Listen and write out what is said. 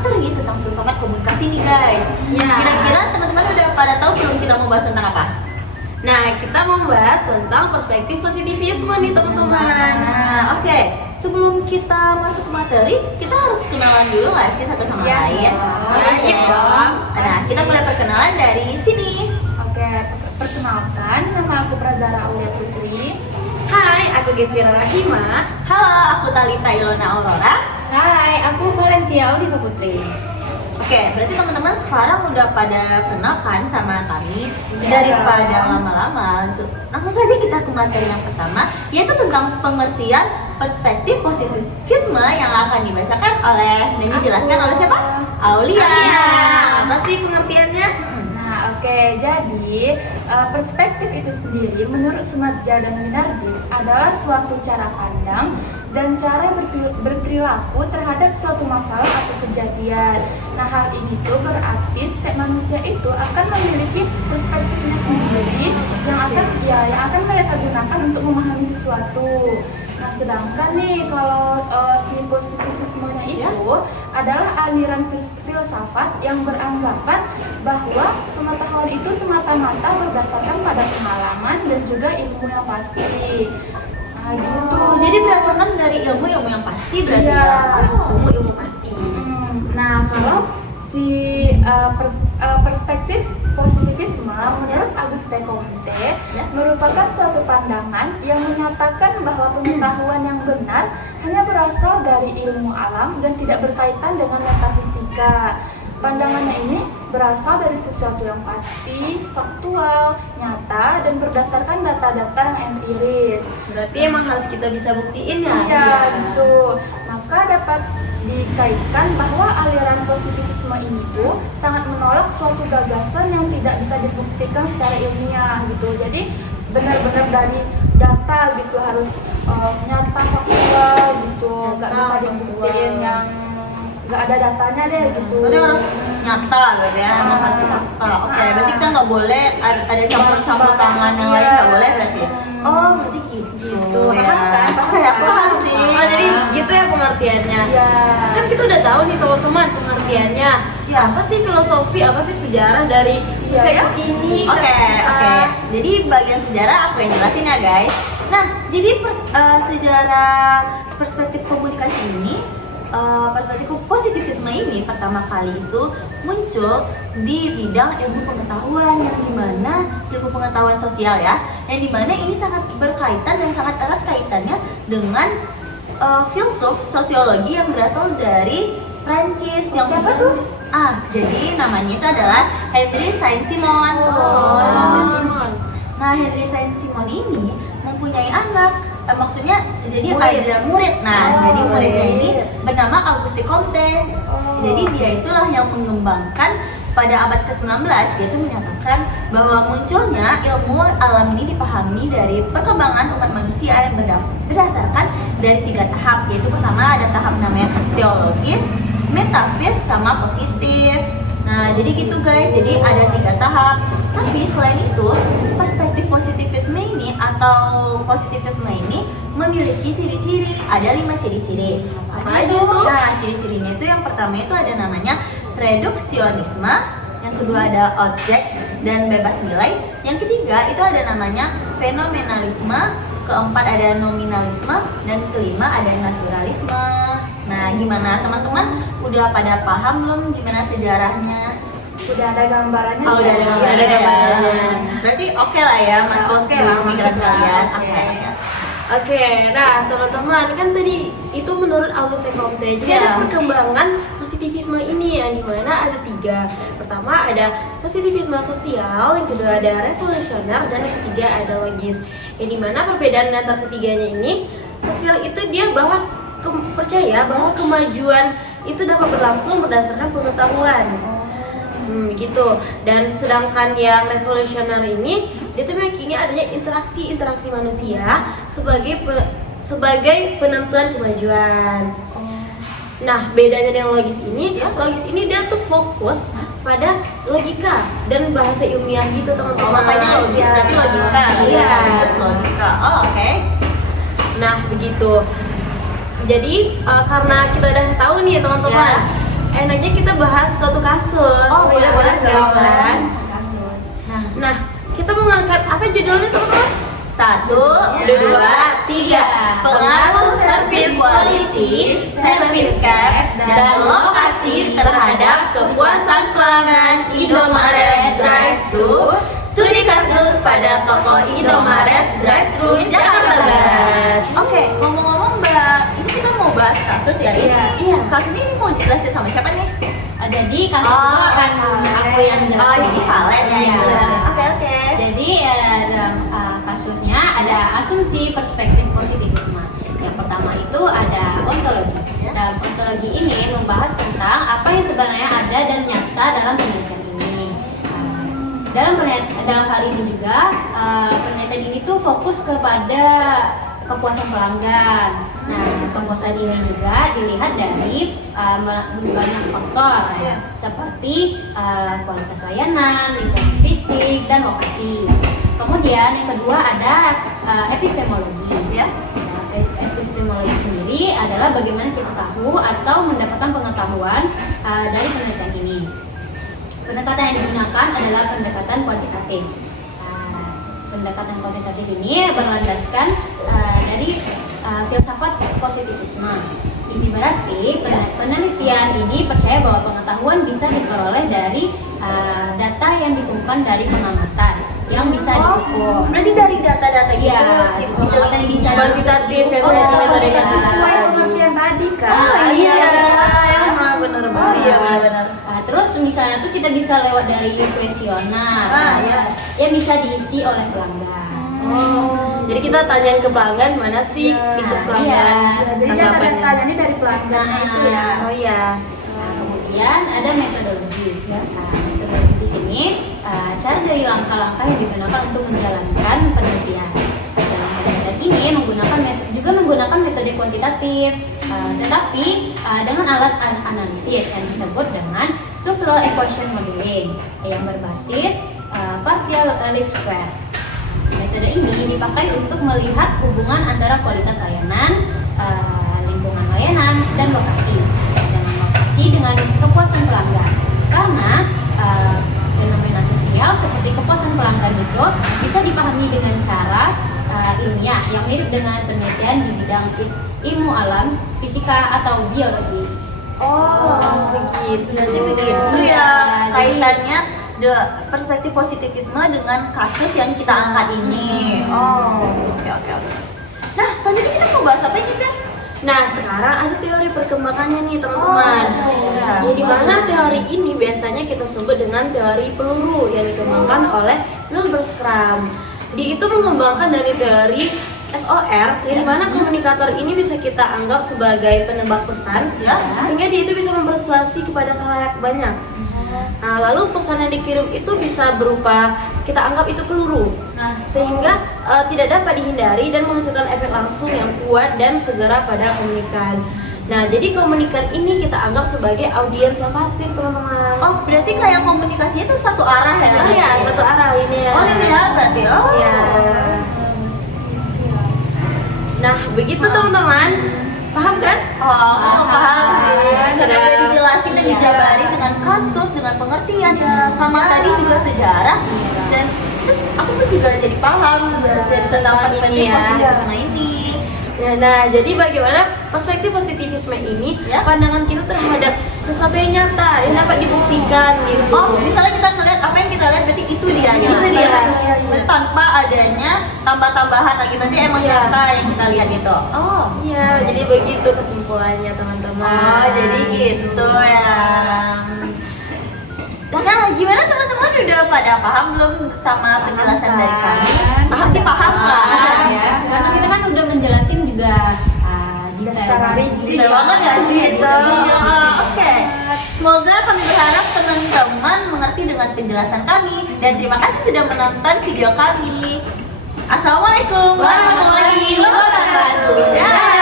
materi tentang filsafat komunikasi nih guys. Ya. Kira-kira teman-teman udah pada tahu belum kita mau bahas tentang apa? Nah, kita mau membahas tentang perspektif positivisme nih teman-teman. Nah, oke. Sebelum kita masuk ke materi, kita harus kenalan dulu nggak sih satu sama lain? Wajib dong. Nah, kita mulai perkenalan dari sini. Oke, perkenalkan, nama aku Prazara Aulia Putri. Hai, aku Gevira Rahima. Halo, aku Talita Ilona Aurora. Hai, aku Valencia Aulia Putri. Oke, berarti teman-teman sekarang udah pada kenal kan sama kami. Daripada lama-lama, langsung saja kita ke materi yang pertama, yaitu tentang pengertian perspektif positivisme yang akan dibacakan oleh dan dijelaskan oleh siapa? Aulia. Apa sih pengertiannya? Nah, oke, jadi perspektif itu sendiri menurut Sumadja dan Winardi adalah suatu cara pandang dan cara berperilaku terhadap suatu masalah atau kejadian. Nah, hal ini tuh berarti setiap manusia itu akan memiliki perspektifnya sendiri yang akan mereka gunakan untuk memahami sesuatu. Nah, sedangkan nih kalau si positivismenya itu adalah aliran filsafat yang beranggapan bahwa pengetahuan itu semata-mata berdasarkan pada pengalaman dan juga ilmu yang pasti. Nah, gitu. Jadi berdasarkan dari ilmu yang pasti berarti Iya. ya. Ilmu pasti. Nah, kalau si perspektif positivisme menurut Auguste Comte merupakan suatu pandangan yang menyatakan bahwa pengetahuan yang benar hanya berasal dari ilmu alam dan tidak berkaitan dengan metafisika. Pandangannya ini berasal dari sesuatu yang pasti, faktual, nyata, dan berdasarkan data-data yang empiris. Berarti emang harus kita bisa buktiin ya? Iya, gitu. Maka dapat dikaitkan bahwa aliran positivisme ini tuh sangat menolak suatu gagasan yang tidak bisa dibuktikan secara ilmiah gitu. Jadi benar-benar dari data gitu, harus nyata faktual gitu, nggak bisa dibuktiin yang nggak ada datanya deh gitu. Berarti harus nyata berarti ya, emang harus fakta. Oke, berarti kita nggak boleh ada campur-campur tangan yang lain, nggak boleh berarti. Oh, berarti gitu ya. Oke, paham sih. Oh, jadi gitu ya pengertiannya. Iya. Kan kita udah tahu nih teman-teman pengertiannya. Ya. Apa sih filosofi, apa sih sejarah dari perspektif ini? Oke. Jadi bagian sejarah aku yang jelasin ya guys. Nah, jadi sejarah perspektif komunikasi ini, perspektif positivisme ini pertama kali itu muncul di bidang ilmu pengetahuan, yang dimana ilmu pengetahuan sosial ya, yang dimana ini sangat berkaitan dan sangat erat kaitannya dengan filsuf sosiologi yang berasal dari Prancis. Yang siapa tuh? Jadi namanya itu adalah Henry Saint-Simon. Saint-Simon. Nah, Henry Saint-Simon ini mempunyai anak. Maksudnya jadi Murid. ada murid. Nah, jadi muridnya ini bernama Auguste Comte. Jadi dia itulah yang mengembangkan pada abad ke-19. Dia itu menyatakan bahwa munculnya ilmu alam ini dipahami dari perkembangan umat manusia yang berdasarkan dari 3 tahap. Yaitu pertama ada tahap namanya teologis, metafis, sama positif. Nah, jadi gitu guys. Jadi ada 3 tahap. Tapi selain itu, perspektif positivisme ini atau positivisme ini memiliki ciri-ciri. Ada 5 ciri-ciri. Apa aja tuh? Nah, ciri-cirinya itu yang pertama itu ada namanya reduksionisme, yang kedua ada objek dan bebas nilai, yang ketiga itu ada namanya fenomenalisme, keempat ada nominalisme, dan kelima ada naturalisme. Nah, gimana teman-teman? Udah pada paham belum gimana sejarahnya? Udah ada gambarannya. Oh, udah ada sih. gambarannya. Iya, ada gambarannya. Berarti oke lah ya masuk Oke di lah, pemikiran masuk lah. kalian. Oke. Oke, nah teman-teman kan tadi itu menurut Auguste Comte. Jadi Ya. ada perkembangan positivisme ini yang dimana ada 3. Pertama ada positivisme sosial, yang kedua ada revolusioner, dan yang ketiga ada logis. Yang dimana perbedaan antara ketiganya ini, sosial itu dia percaya bahwa kemajuan itu dapat berlangsung berdasarkan pengetahuan. Begitu. Dan sedangkan yang revolusioner ini dia tuh meyakini adanya interaksi manusia sebagai penentuan kemajuan. Nah, bedanya dengan logis ini dia tuh fokus pada logika dan bahasa ilmiah gitu teman-teman. Makanya logis berarti logika. Iya. Terus logika. Oh, oke. Nah, begitu. Jadi karena kita udah tahu nih teman-teman, enaknya kita bahas suatu kasus. Oh, boleh, boleh, kan? Kasus. Nah, kita mau ngangkat apa judulnya teman-teman? 1, 2, 3. Pengaruh service quality, service cap, dan lokasi terhadap kepuasan pelanggan Indomaret Drive-thru. Studi kasus pada toko Indomaret Drive-thru Jakarta Barat. Oke, ngomong-ngomong Mbak, ini kita mau bahas kasus ya? Iya. Kasusnya ini mau dijelasin sama siapa nih? Jadi kasus itu akan aku yang Oh, jelasin. jadi Valen ya yang Iya. jelasin. Oke. Jadi dalam kasusnya ada asumsi perspektif positivisme. Yang pertama itu ada ontologi. Dalam ontologi ini membahas tentang apa yang sebenarnya ada dan nyata dalam penelitian ini. Dalam hal ini juga penelitian ini tuh fokus kepada kepuasan pelanggan. Nah, kepuasan ini juga dilihat dari banyak faktor seperti kualitas layanan, lingkungan fisik, dan lokasi. Kemudian yang kedua ada epistemologi. Ya. Epistemologi sendiri adalah bagaimana kita tahu atau mendapatkan pengetahuan dari penelitian ini. Pendekatan yang digunakan adalah pendekatan kuantitatif. Pendekatan kuantitatif ini berlandaskan dari filsafat positivisme. Ini berarti penelitian ini percaya bahwa pengetahuan bisa diperoleh dari data yang dikumpulkan dari pengamatan yang bisa diukur. Berarti dari data-data gitu Iya, pengamatan yang bisa Kuantitatif yang Oh, tadi kuantitatif mereka Sesuai pengertian tadi kan. Iya, emang bener Oh banget. iya benar-benar. Terus misalnya tuh kita bisa lewat dari kuesioner Iya. yang bisa diisi oleh pelanggan. Oh, jadi kita tanyain ke pelanggan mana sih Iya, itu iya. pelanggan Jadi tanggapannya. data-data ini dari pelanggannya itu ya. Oh iya. Kemudian ada metodologi. Metodologi di sini cara dari langkah-langkah yang digunakan untuk menjalankan penelitian. Dalam penelitian ini juga menggunakan metode kuantitatif, tetapi dengan alat analisis yang disebut dengan structural equation modeling yang berbasis partial least square. Metode ini dipakai untuk melihat hubungan antara kualitas layanan, lingkungan layanan, dan lokasi. Dengan lokasi dengan kepuasan pelanggan. Karena fenomena sosial seperti kepuasan pelanggan itu bisa dipahami dengan cara ilmiah yang mirip dengan penelitian di bidang ilmu alam, fisika, atau biologi. Oh, begitu. Berarti begitu ya kaitannya perspektif positivisme dengan kasus yang kita angkat ini. Oh, oke. Nah, selanjutnya kita mau bahas apa ini kan? Nah, sekarang ada teori perkembangannya nih teman-teman. iya. Ya, di mana teori ini biasanya kita sebut dengan teori peluru yang dikembangkan oleh Wilbur Schramm. Dia itu mengembangkan dari teori SOR, di mana komunikator ini bisa kita anggap sebagai penebak pesan, sehingga dia itu bisa mempersuasi kepada khalayak banyak. Nah, lalu pesan yang dikirim itu bisa berupa kita anggap itu peluru, sehingga tidak dapat dihindari dan menghasilkan efek langsung yang kuat dan segera pada komunikan. Nah, jadi komunikan ini kita anggap sebagai audiens yang pasif, teman-teman. Oh, berarti kayak komunikasinya itu satu arah ya? Oh iya, satu arah ini ya. Oh, linear berarti. Oh. Iya. Nah, begitu teman-teman. Paham kan? Oh, aku paham sih. Karena Iya. udah dijelasin dan dijabarin dengan kasus, dengan pengertian, sama tadi juga sejarah. Dan itu aku pun juga jadi paham dari tentang perspektif Iya. positivisme ini. Ya, nah, jadi bagaimana perspektif positivisme ini Ya. pandangan kita terhadap sesuatu yang nyata yang dapat dibuktikan gitu. Oh, misalnya kita ngeliat apa yang kita lihat berarti itu dia gitu. Itu dia. Berarti tanpa adanya tambah-tambahan lagi berarti emang Iya. nyata yang kita lihat itu. Oh. Iya, jadi begitu kesimpulannya teman-teman. Oh, jadi gitu ya. Nah, gimana teman-teman udah pada paham belum sama penjelasan dari kami? Pasti paham kan? Ya, karena kita kan udah menjelasin juga Udah secara rinci. Bener banget ya sih itu. Oke. Semoga kami berharap teman-teman mengerti dengan penjelasan kami dan terima kasih sudah menonton video kami. Assalamualaikum warahmatullahi wabarakatuh. Dah.